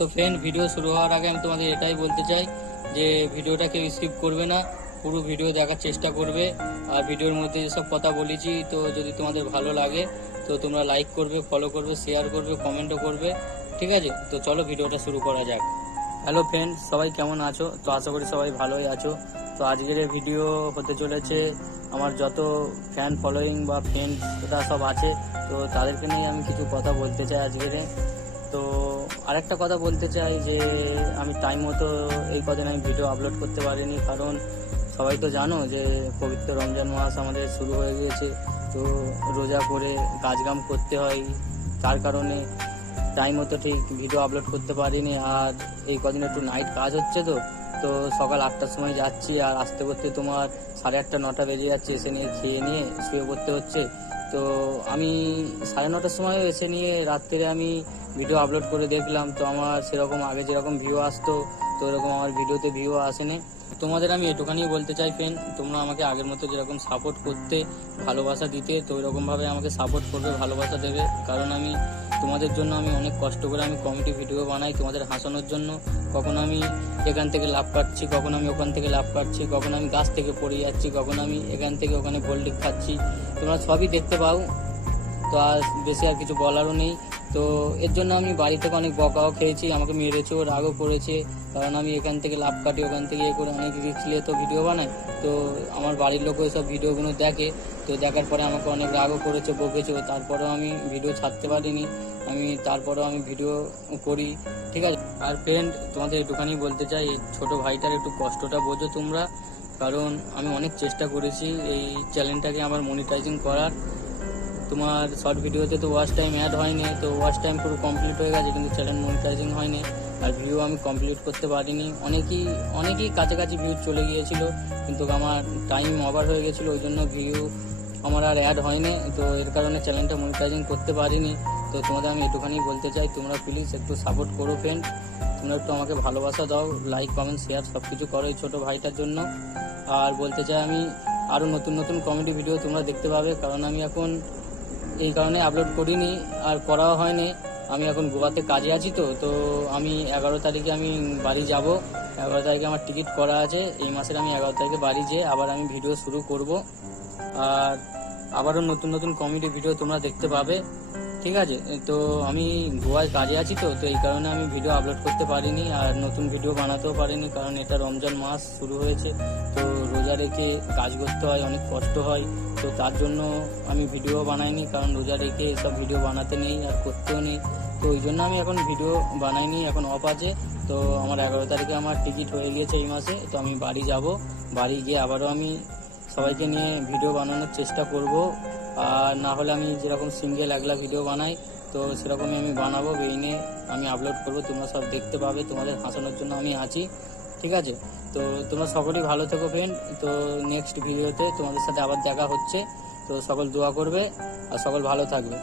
তো friend, video শুরু হওয়ার আগে আমি তোমাদের এটাই বলতে চাই যে ভিডিওটা কেউ স্কিপ করবে না, পুরো ভিডিও দেখার চেষ্টা করবে। আর ভিডিওর মধ্যে যেসব কথা বলেছি, তো যদি তোমাদের ভালো লাগে তো তোমরা লাইক করবে, ফলো করবে, শেয়ার করবে, কমেন্টও করবে। ঠিক আছে, তো চলো ভিডিওটা শুরু করা যাক। হ্যালো ফ্রেন্ড, সবাই কেমন আছো? তো আশা করি সবাই ভালোই আছো। তো আজকের এই ভিডিও হতে চলেছে আমার যত ফ্যান ফলোয়িং বা ফ্রেন্ডসরা সব আছে, তো তাদেরকে নিয়ে আমি কিছু কথা বলতে চাই আজকের। তো আরেকটা কথা বলতে চাই যে আমি টাইম মতো এই কদিন আমি ভিডিও আপলোড করতে পারিনি, কারণ সবাই তো জানো যে পবিত্র রমজান মাস আমাদের শুরু হয়ে গিয়েছে। তো রোজা করে কাজকাম করতে হয়, তার কারণে টাইম মতো ঠিক ভিডিও আপলোড করতে পারিনি। আর এই কদিন একটু নাইট কাজ হচ্ছে, তো তো সকাল 8টার সময় যাচ্ছি, আর আসতে করতে তোমার 8:30 9টা বেজে যাচ্ছে। এসে নিয়ে খেয়ে নিয়ে শুয়ে পড়তে হচ্ছে। তো আমি 9:30টার সময় এসে নিয়ে রাত্রে আমি ভিডিও আপলোড করে দেখলাম, তো আমার সেরকম আগে যেরকম ভিউ আসতো তো এরকম আমার ভিডিওতে ভিউ আসেনি। তোমাদের আমি এটুখানি বলতে চাই ফ্রেন্ড, তোমরা আমাকে আগের মতো যেরকম সাপোর্ট করতে, ভালোবাসা দিতে, তো এরকমভাবে আমাকে সাপোর্ট করবে, ভালোবাসা দেবে। কারণ আমি তোমাদের জন্য আমি অনেক কষ্ট করে আমি কমেডি ভিডিও বানাই তোমাদের হাসানোর জন্য। কখন আমি এখান থেকে লাভ পাচ্ছি, কখন আমি ওখান থেকে লাভ পাচ্ছি, কখন আমি গাছ থেকে পড়ে যাচ্ছি, কখন আমি এখান থেকে ওখানে গোল্ডিক খাচ্ছি, তোমরা সবই দেখতে পাও। তো আর বেশি আর কিছু বলারও নেই। তো এর জন্য আমি বাড়ি থেকে অনেক বকাও খেয়েছি, আমাকে মেরেছে, ও রাগও করেছে, কারণ আমি এখান থেকে লাভ কাটি, ওখান থেকে এ করে অনেক রিস্ক নিয়ে তো ভিডিও বানাই। তো আমার বাড়ির লোকও সব ভিডিওগুলো দেখে, তো দেখার পরে আমাকে অনেক রাগও করেছে, বকেছে। তারপরেও আমি ভিডিও ছাড়তে পারিনি, তারপরেও আমি ভিডিও করি। ঠিক আছে। আর ফ্রেন্ড, তোমাদের একটুখানি বলতে চাই, এই ছোটো ভাইটার একটু কষ্টটা বোঝো তোমরা, কারণ আমি অনেক চেষ্টা করেছি এই চ্যানেলটাকে আমার মনিটাইজিং করার। তোমার শর্ট ভিডিওতে তো ওয়াচ টাইম অ্যাড হয়নি, তো ওয়াচ টাইম পুরো কমপ্লিট হয়ে গেছে, কিন্তু চ্যানেল মনিটাইজিং হয়নি। আর ভিউ আমি কমপ্লিট করতে পারিনি। অনেকই কাছাকাছি ভিউ চলে গিয়েছিল, কিন্তু আমার টাইম ওভার হয়ে গেছিলো, ওই জন্য ভিউ আমার আর অ্যাড হয়নি। তো এর কারণে চ্যানেলটা মনিটাইজিং করতে পারিনি। তো তোমাদের আমি একটুখানি বলতে চাই, তোমরা প্লিজ একটু সাপোর্ট করো ফ্রেন্ড, তোমরা একটু আমাকে ভালোবাসা দাও, লাইক কমেন্ট শেয়ার সব কিছু করো এই ছোটো ভাইটার জন্য। আর বলতে চাই, আমি আরও নতুন নতুন কমেডি ভিডিও তোমরা দেখতে পাবে, কারণ আমি এখন এই কারণে আপলোড করিনি আর করাও হয়নি। আমি এখন গোয়াতে কাজে আছি, তো আমি 11 তারিখে আমি বাড়ি যাব। 11 তারিখে আমার টিকিট করা আছে। এই মাসের আমি 11 তারিখে বাড়ি যেয়ে আবার আমি ভিডিও শুরু করব। আর আবারও নতুন নতুন কমেডি ভিডিও তোমরা দেখতে পাবে। ঠিক আছে। তো আমি গোয়ায় কাজে আছি, তো এই কারণে আমি ভিডিও আপলোড করতে পারিনি আর নতুন ভিডিও বানাতেও পারিনি, কারণ এটা রমজান মাস শুরু হয়েছে। তো রোজা রেখে কাজ করতে হয়, অনেক কষ্ট হয়। তো তার জন্য আমি ভিডিও বানাইনি, কারণ রোজা রেখে এসব ভিডিও বানাতে নেই আর করতেও নেই। তো ওই জন্য আমি এখন ভিডিও বানাইনি, এখন অফ আছে। তো আমার 11 তারিখে আমার টিকিট হয়ে গিয়েছে এই মাসে। তো আমি বাড়ি যাব, বাড়ি গিয়ে আবারও আমি সবাইকে নিয়ে ভিডিও বানানোর চেষ্টা করব। আর না হলে আমি যেরকম সিঙ্গেল একলা ভিডিও বানাই, তো সেরকমই আমি বানাবো, বেরিয়ে আমি আপলোড করবো, তোমরা সব দেখতে পাবে। তোমাদের হাসানোর জন্য আমি আছি। ঠিক আছে। তো তোমরা সকলেই ভালো থেকো ফ্রেন্ড। তো নেক্সট ভিডিওতে তোমাদের সাথে আবার দেখা হচ্ছে। তো সকল দোয়া করবে আর সকল ভালো থাকবে।